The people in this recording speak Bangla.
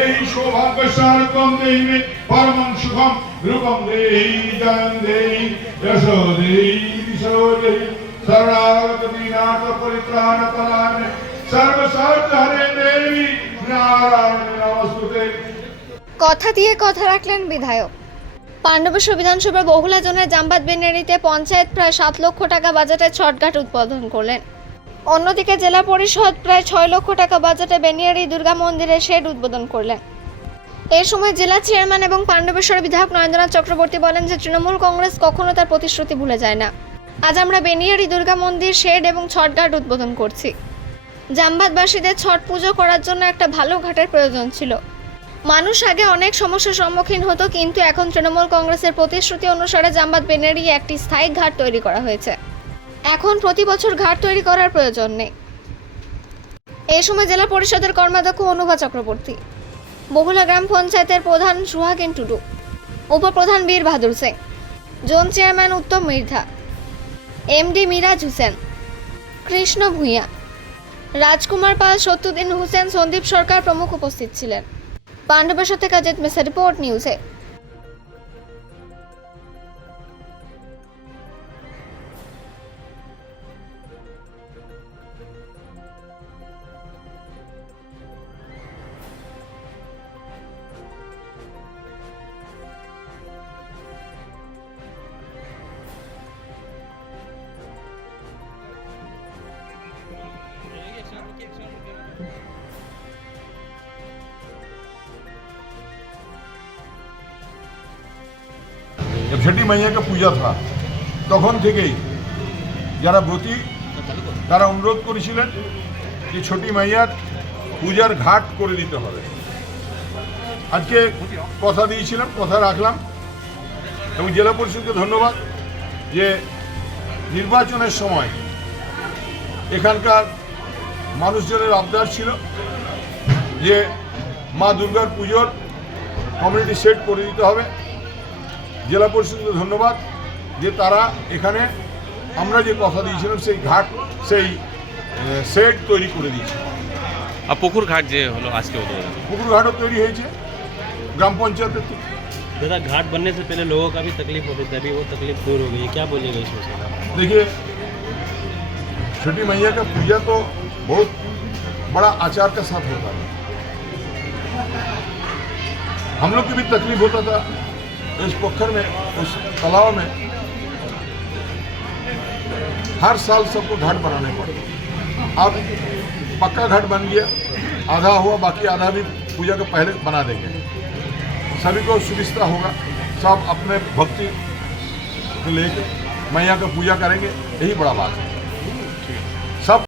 এই সৌভাগ্যসার কম দেহি পরমং সুখম রূপম কথা দিয়ে কথা রাখলেন বিধায়ক। পাণ্ডবেশ্বর বিধানসভার বহুলা জনের জামবাদ বেনারিতে পঞ্চায়েত প্রায় সাত লক্ষ টাকা বাজেটে ছটঘাট উদ্বোধন করলেন। অন্যদিকে জেলা পরিষদ প্রায় ছয় লক্ষ টাকা বাজেটে বেনিয়ারি দুর্গা মন্দিরের শেড উদ্বোধন করলেন। এই সময় জেলা চেয়ারম্যান এবং পাণ্ডবেশ্বর বিধায়ক নরেন্দ্রনাথ চক্রবর্তী বলেন যে, তৃণমূল কংগ্রেস কখনো তার প্রতিশ্রুতি ভুলে যায় না। আজ আমরা বেনিয়ারি দুর্গা মন্দির শেড এবং ছটঘাট উদ্বোধন করছি। জামবাদবাসীদের ছট পুজো করার জন্য একটা ভালো ঘাটের প্রয়োজন ছিল। মানুষ আগে অনেক সমস্যার সম্মুখীন হতো, কিন্তু এখন তৃণমূল কংগ্রেসের প্রতিশ্রুতি অনুসারে জামবাদ বেনারি একটি স্থায়ী ঘাট তৈরি করা হয়েছে। এখন প্রতি বছর ঘাট তৈরি করার প্রয়োজন নেই। এই সময় জেলা পরিষদের কর্মাধ্যক্ষ অনুভা চক্রবর্তী, বহুলা গ্রাম পঞ্চায়েতের প্রধান সুহাগিন টুডু, উপপ্রধান Bir Bahadur Singh, zone chairman Uttam Mirdha, MD Miraj Hossain, Krishna Bhuiyan, Rajkumar Pal Satyuddin Hossain, Sandip Sarkar প্রমুখ উপস্থিত ছিলেন। পাণ্ডবেশ্বর থেকে অজিত মেসা রিপোর্ট নিউজে। ষেটি মাইয়াকে পূজা থা। তখন থেকেই যারা ব্রতী, তারা অনুরোধ করেছিলেন যে ছটি মাইয়ার পূজার ঘাট করে দিতে হবে। আজকে কথা দিয়েছিলাম, কথা রাখলাম এবং জেলা পরিষদকে ধন্যবাদ যে নির্বাচনের সময় এখানকার মানুষজনের আবদার ছিল যে মা দুর্গার পুজোর কমিউনিটি সেট করে দিতে হবে। জেলা পরিষদকে ধন্যবাদ যে তারা এখানে আমরা যে কথা দিয়েছিলাম সেই ঘাট সেই সেট তৈরি করে দিয়েছে আর পুকুর ঘাট যে হলো আজকে হলো পুকুর ঘাটও তৈরি হয়েছে গ্রাম পঞ্চায়েতের থেকে दादा घाट बनने से पहले लोगों का भी तकलीफ होती थी अभी वो तकलीफ दूर हो गई है क्या बोलिएगा इस विषय में देखिए छठी मैया का पूजा तो बहुत बड़ा आचार का साथ होता है हम लोग की भी तकलीफ होता था इस पोखर में उस तालाब में हर साल सबको घाट बनाने पड़े। अब पक्का घाट बन गया, आधा हुआ, बाकी आधा भी पूजा के पहले बना देंगे। सभी को सुविधा होगा, सब अपने भक्ति लेकर मैया का पूजा करेंगे, यही बड़ा बात है।